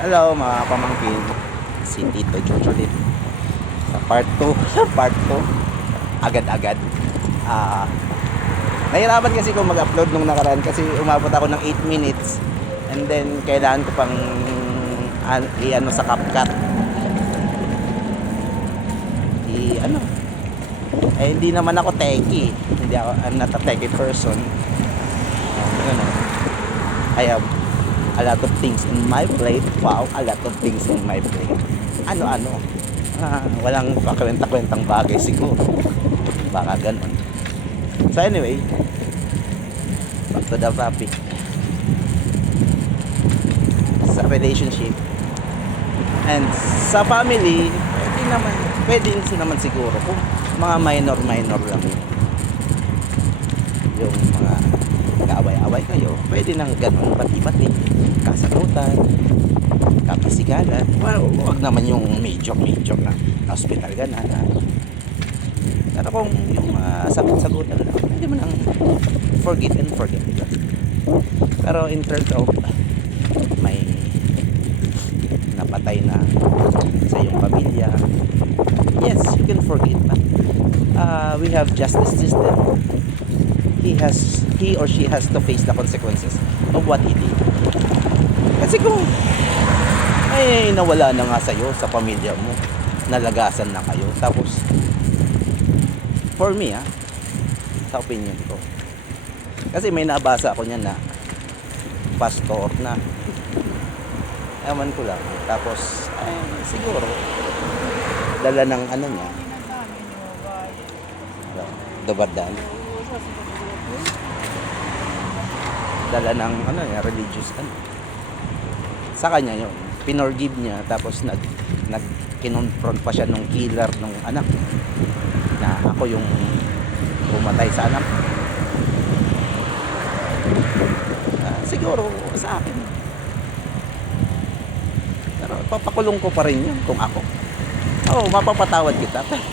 Hello mga pamangkin, si Tito Jojo din. Sa part 2, part 2, agad-agad. Ah, nahirapan kasi kung mag-upload nung nakaraan kasi umabot ako ng 8 minutes and then kailangan ko pang i-ano sa CapCut. I-ano? Hindi naman ako techie. Hindi ako, I'm not a techie person. Ano, I have a lot of things in my plate. Wow, a lot of things in my plate. Ano-ano. Walang pakwenta-kwentang bagay siguro. Baka ganun. So anyway, back to the topic. Sa relationship and sa family, pwede naman siguro kung mga minor lang yung mga kaaway-away kayo, pwede nang ganun, bati-bati, kasagutan, kapasigalan. Well, wag naman yung major na hospital ka na. Pero kung yung sagot-sagutan lang, pwede mo nang forget and forget. Pero in terms of may napatay na sa iyong pamilya, yes, you can forget, but we have justice system. He or she has to face the consequences of what he did. Kasi kung nawala na nga sa'yo, sa pamilya mo, nalagasan na kayo, tapos for me sa opinion ko, kasi may nabasa ako niyan na pastor na, ewan ko lang, tapos siguro dala ng ano niya, dabardan, dala ng ano niya, religious sa kanya yun, pinorgive niya, tapos kinonfront pa siya nung killer nung anak na ako yung pumatay sa anak. Siguro sa akin, pero papakulong ko pa rin yun kung ako. Mapapatawad kita, pero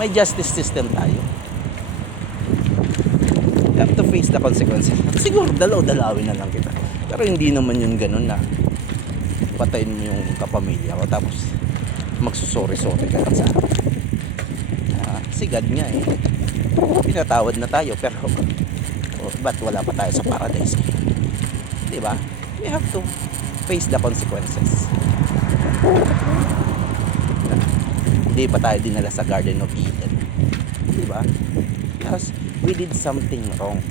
may justice system tayo. You have to face the consequences. Siguro dalawin na lang kita, pero hindi naman yun ganun na patayin mo yung kapamilya ko tapos magsusori-sori ka sa akin. Sigad nga pinatawad na tayo, pero ba't wala pa tayo sa paradise? Diba? We have to face the consequences. Hindi pa tayo dinala sa Garden of Eden, diba? Because we did something wrong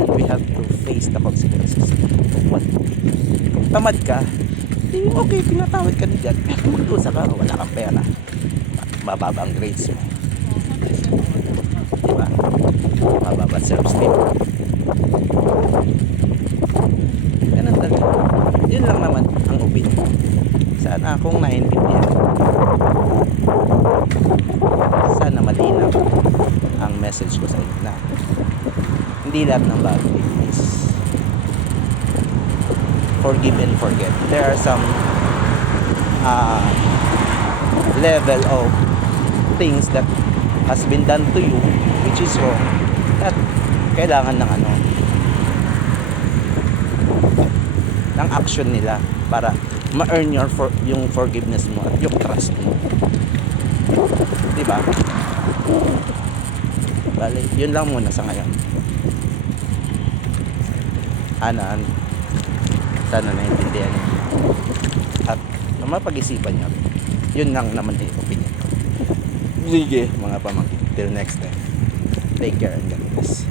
and we have to face the consequences of what we did. Kung tamad ka, okay, pinatawad ka ni God, pero magdusa ka, wala kang pera, mababa ang grades mo, diba? Mababa self-esteem. Ganun talaga. Yun lang naman ang opinion. Sana kung naintindihan, sana malinaw ang message ko sa inyo na hindi lahat ng bagay is forgive and forget. There are some level of things that has been done to you which is wrong, that kailangan ng ng action nila para ma-earn yung forgiveness mo at yung trust mo, diba? Bale, yun lang muna sa ngayon. Sana naintindihan niyo at mapag-isipan niyo. Yun lang naman yung opinion ko. Sige mga pamangkin, till next time, take care and God bless.